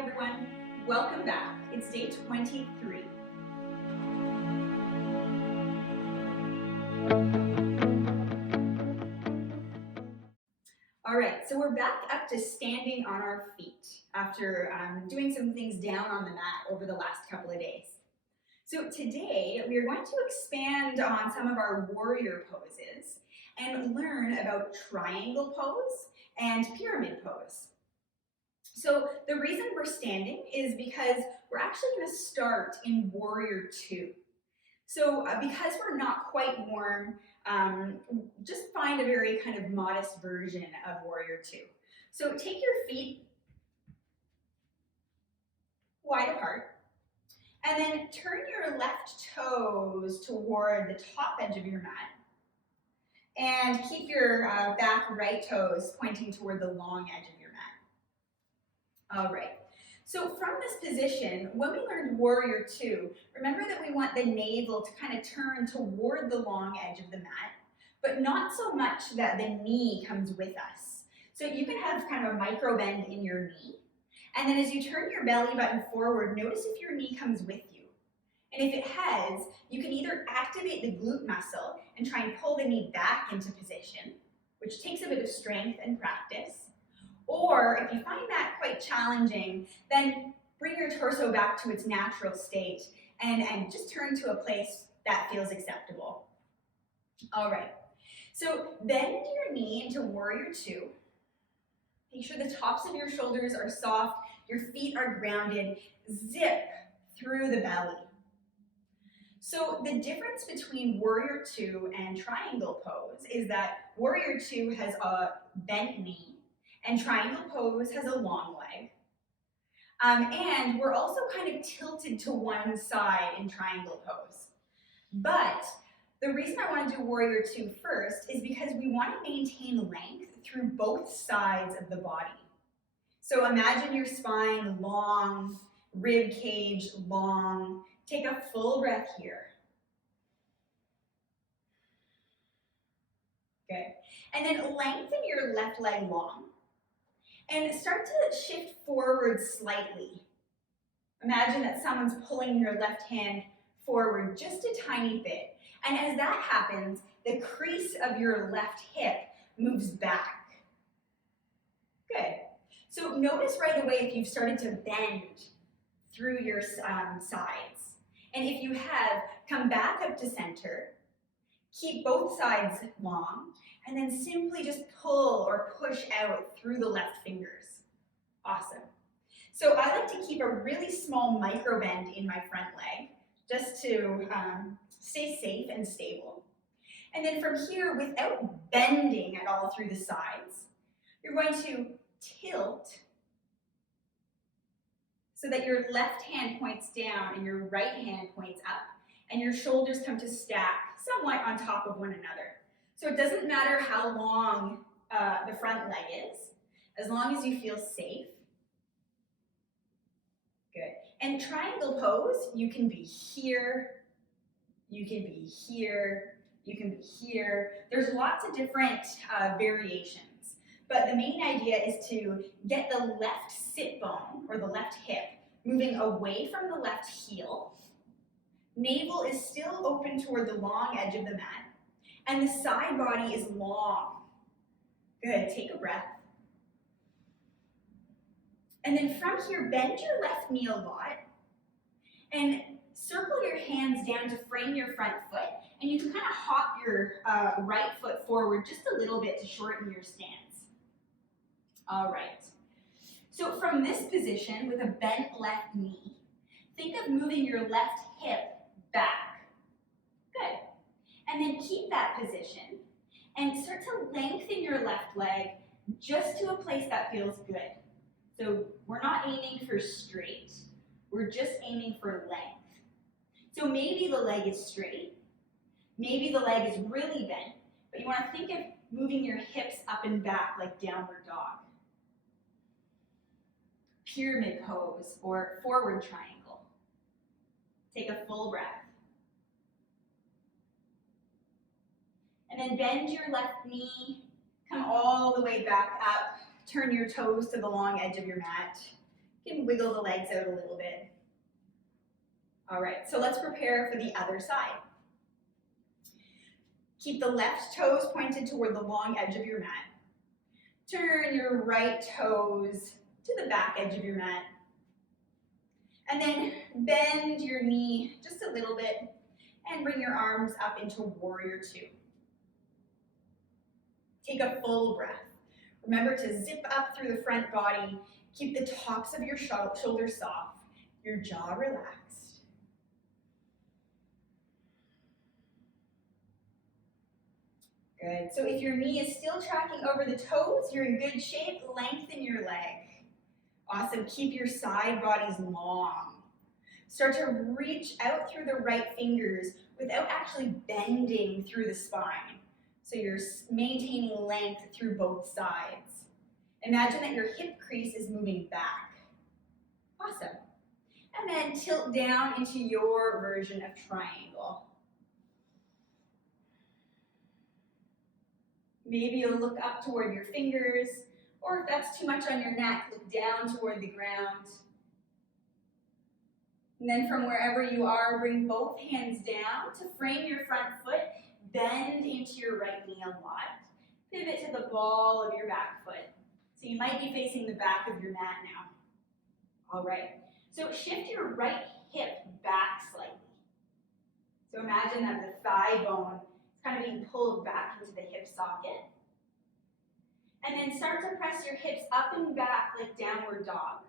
everyone, welcome back. It's day 23. All right, so we're back up to standing on our feet after doing some things down on the mat over the last couple of days. So today we are going to expand on some of our warrior poses and learn about triangle pose and pyramid pose. So the reason we're standing is because we're actually going to start in warrior 2. So because we're not quite warm, just find a very kind of modest version of warrior 2. So take your feet wide apart and then turn your left toes toward the top edge of your mat and keep your back right toes pointing toward the long edge of your mat. All right. So from this position, when we learned warrior 2, remember that we want the navel to kind of turn toward the long edge of the mat, but not so much that the knee comes with us. So you can have kind of a micro bend in your knee, and then as you turn your belly button forward, notice if your knee comes with you. And if it has, you can either activate the glute muscle and try and pull the knee back into position, which takes a bit of strength and practice. Or if you find that quite challenging, then bring your torso back to its natural state and just turn to a place that feels acceptable. All right, so bend your knee into warrior 2. Make sure the tops of your shoulders are soft, your feet are grounded, zip through the belly. So the difference between warrior 2 and triangle pose is that warrior 2 has a bent knee, and triangle pose has a long leg. And we're also kind of tilted to one side in triangle pose. But the reason I want to do warrior 2 first is because we want to maintain length through both sides of the body. So imagine your spine long, rib cage long. Take a full breath here. Good. And then lengthen your left leg long. And start to shift forward slightly. Imagine that someone's pulling your left hand forward just a tiny bit. And as that happens, the crease of your left hip moves back. Good. So notice right away if you've started to bend through your sides. And if you have, come back up to center. Keep both sides long. And then simply just pull or push out through the left fingers. Awesome. So I like to keep a really small micro bend in my front leg, just to stay safe and stable. And then from here, without bending at all through the sides, you're going to tilt so that your left hand points down and your right hand points up, and your shoulders come to stack somewhat on top of one another. So it doesn't matter how long the front leg is, as long as you feel safe. Good. And triangle pose, you can be here, you can be here, you can be here. There's lots of different variations, but the main idea is to get the left sit bone, or the left hip, moving away from the left heel. Navel is still open toward the long edge of the mat. And the side body is long. Good, take a breath. And then from here, bend your left knee a lot and circle your hands down to frame your front foot. And you can kind of hop your right foot forward just a little bit to shorten your stance. All right. So from this position with a bent left knee, think of moving your left hip back. Good. And then keep that position and start to lengthen your left leg just to a place that feels good. So we're not aiming for straight, we're just aiming for length. So maybe the leg is straight, maybe the leg is really bent, but you want to think of moving your hips up and back like downward dog. Pyramid pose or forward triangle. Take a full breath. And then bend your left knee, come all the way back up, turn your toes to the long edge of your mat. You can wiggle the legs out a little bit. All right, so let's prepare for the other side. Keep the left toes pointed toward the long edge of your mat. Turn your right toes to the back edge of your mat. And then bend your knee just a little bit and bring your arms up into Warrior Two. Take a full breath. Remember to zip up through the front body. Keep the tops of your shoulders soft, your jaw relaxed. Good. So if your knee is still tracking over the toes, you're in good shape. Lengthen your leg. Awesome. Keep your side bodies long. Start to reach out through the right fingers without actually bending through the spine. So you're maintaining length through both sides. Imagine that your hip crease is moving back. Awesome. And then tilt down into your version of triangle. Maybe you'll look up toward your fingers, or if that's too much on your neck, look down toward the ground. And then from wherever you are, bring both hands down to frame your front foot. Bend into your right knee a lot. Pivot to the ball of your back foot. So you might be facing the back of your mat now. All right. So shift your right hip back slightly. So imagine that the thigh bone is kind of being pulled back into the hip socket. And then start to press your hips up and back like downward dog.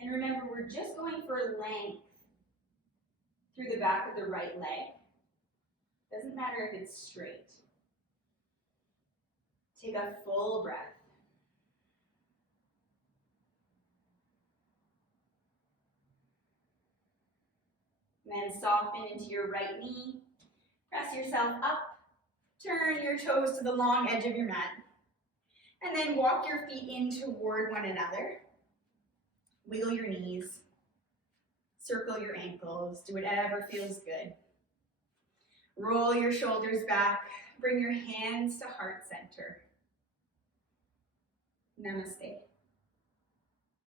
And remember, we're just going for length through the back of the right leg. Doesn't matter if it's straight. Take a full breath. And then soften into your right knee. Press yourself up. Turn your toes to the long edge of your mat. And then walk your feet in toward one another. Wiggle your knees. Circle your ankles. Do whatever feels good. Roll your shoulders back. Bring your hands to heart center. Namaste.